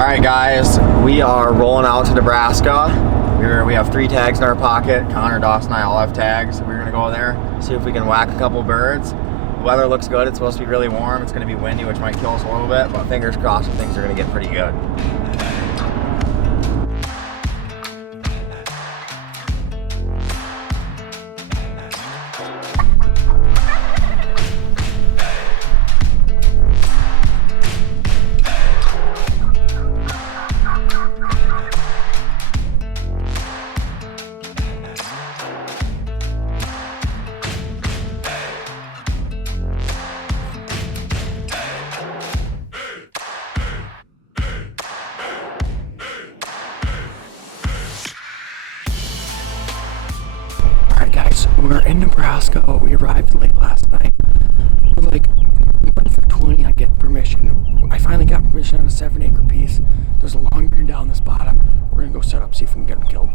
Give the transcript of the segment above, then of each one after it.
Alright guys, we are rolling out to Nebraska. We have 3 tags in our pocket. Connor, Dawson, and I all have tags. We're gonna go there, see if we can whack a couple birds. The weather looks good. It's supposed to be really warm. It's gonna be windy, which might kill us a little bit, but fingers crossed that things are gonna get pretty good. Alright guys, we're in Nebraska. We arrived late last night. We're like 1:20, I get permission. I finally got permission on a 7-acre piece. There's a long beard down this bottom. We're gonna go set up, see if we can get them killed.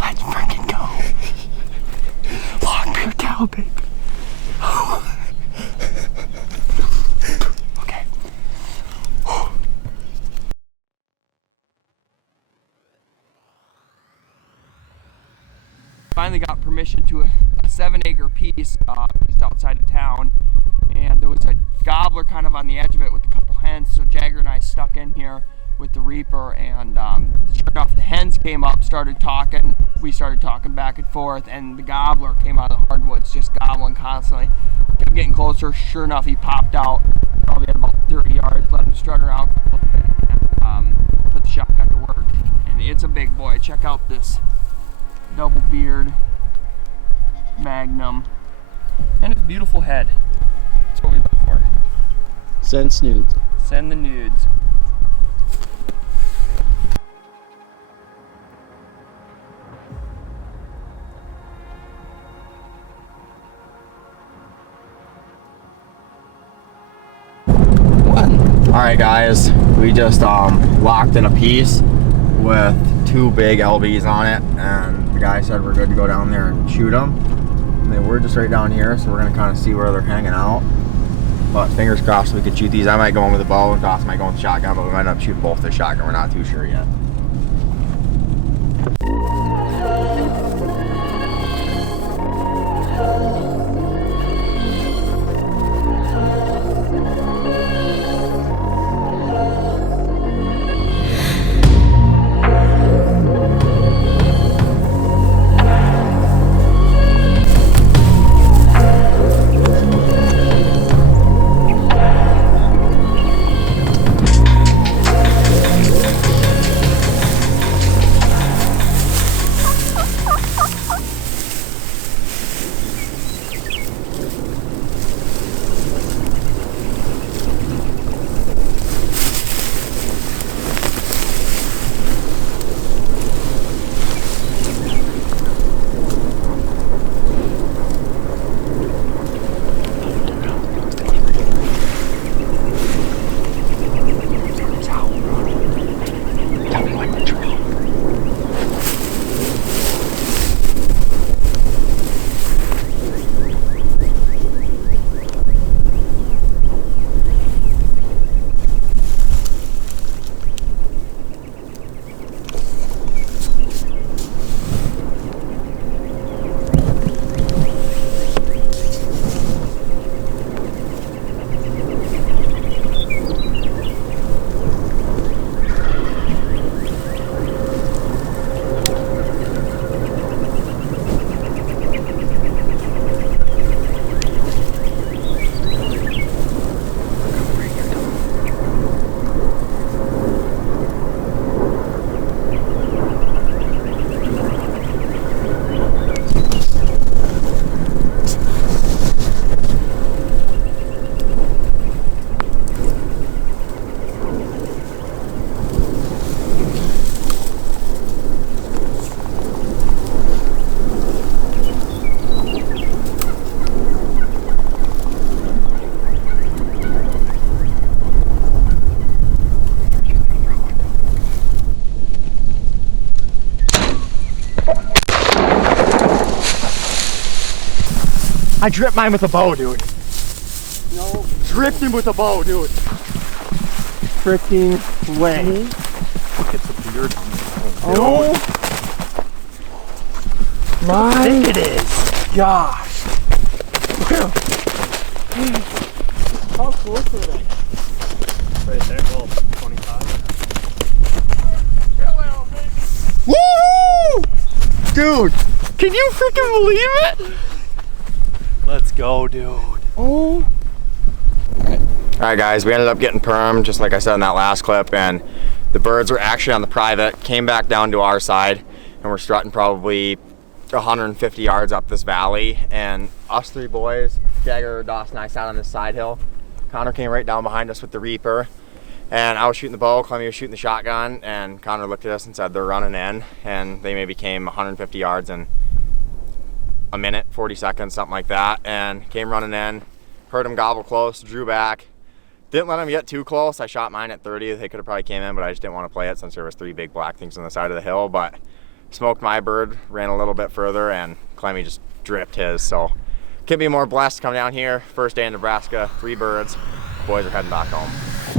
Let's freaking go. Long beard cow, baby. Okay. Finally got permission to a 7-acre piece just outside of town, and there was a gobbler kind of on the edge of it with a couple hens, so Jagger and I stuck in here with the Reaper, and sure enough the hens came up, started talking, we started talking back and forth, and the gobbler came out of the hardwoods just gobbling constantly. Kept getting closer, sure enough he popped out probably at about 30 yards, let him strut around for a little bit, and put the shotgun to work, and it's a big boy. Check out this double beard Magnum and its beautiful head. That's what we look for. Send snoods. Send the nudes. Alright guys, we just locked in a piece with 2 big LBs on it, and the guy said we're good to go down there and shoot them. And they were just right down here, so we're gonna kind of see where they're hanging out. But fingers crossed we could shoot these. I might go in with a bow, and Dawson might go with a shotgun, but we might end up shooting both the shotgun. We're not too sure yet. I dripped mine with a bow, dude. No. Dripped him with a bow, dude. Freaking way. Look at the beard on the bone. Oh my I think it is. gosh. How close are they? Right there. Well, 25. Woo! Dude, can you freaking believe it? Let's go, dude. Oh. Alright guys, we ended up getting perm, just like I said in that last clip, and the birds were actually on the private, came back down to our side, and we're strutting probably 150 yards up this valley, and us three boys, Jagger, Dawson, and I sat on this side hill. Connor came right down behind us with the Reaper, and I was shooting the bow, Clemmy was shooting the shotgun, and Connor looked at us and said they're running in, and they maybe came 150 yards in a minute, 40 seconds, something like that, and came running in, heard them gobble close, drew back, didn't let them get too close. I shot mine at 30, they could have probably came in, but I just didn't want to play it since there was 3 big black things on the side of the hill, but smoked my bird, ran a little bit further, and Clemmy just dripped his, so couldn't be more blessed to come down here. First day in Nebraska, 3 birds, boys are heading back home.